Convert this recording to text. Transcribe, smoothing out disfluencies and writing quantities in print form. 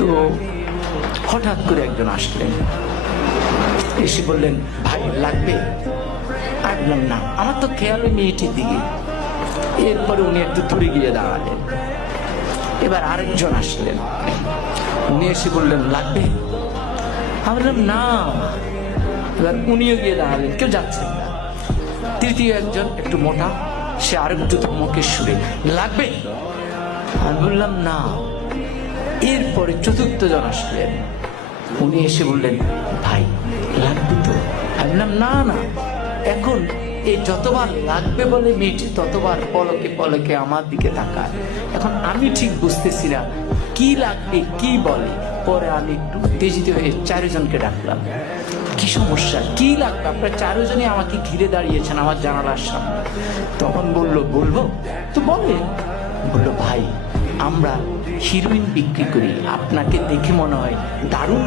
তো হঠাৎ করে একজন আসলেন, এসে বললেন, ভাই লাগবে? আমি বললাম না, আমার তো খেয়াল ওই মেয়েটির দিকে। এরপরে উনি একটু দূরে গিয়ে দাঁড়ালেন। এবার আরেকজন আসলেন, উনি এসে বললেন, লাগবে? আমি বললাম না। এবার উনিও গিয়ে দাঁড়ালেন, কেউ যাচ্ছেন না। তৃতীয় একজন একটু মোটা, সে আরেকটু ধমকের সুরে, লাগবে? আমি বললাম না। এরপরে চতুর্থ জন আসলেন, উনি এসে বললেন, ভাই লাগবে তো? আমি বললাম না না। এখন এই যতবার লাগবে বলে মেয়েটি ততবার পলকে পলকে আমার দিকে তাকায়। এখন আমি ঠিক বুঝতেছি না কি লাগবে কি বলে। পরে আমি একটু উত্তেজিত হয়ে চারজনকে ডাকলাম, কি সমস্যা, কি লাগবে? আপনারা চারজনই আমাকে ঘিরে দাঁড়িয়েছেন আমার জানালার সামনে। তখন বলবো তো বলেন। বললো, ভাই আমরা হিরোইন বিক্রি করি, আপনাকে দেখে মনে হয় দারুণ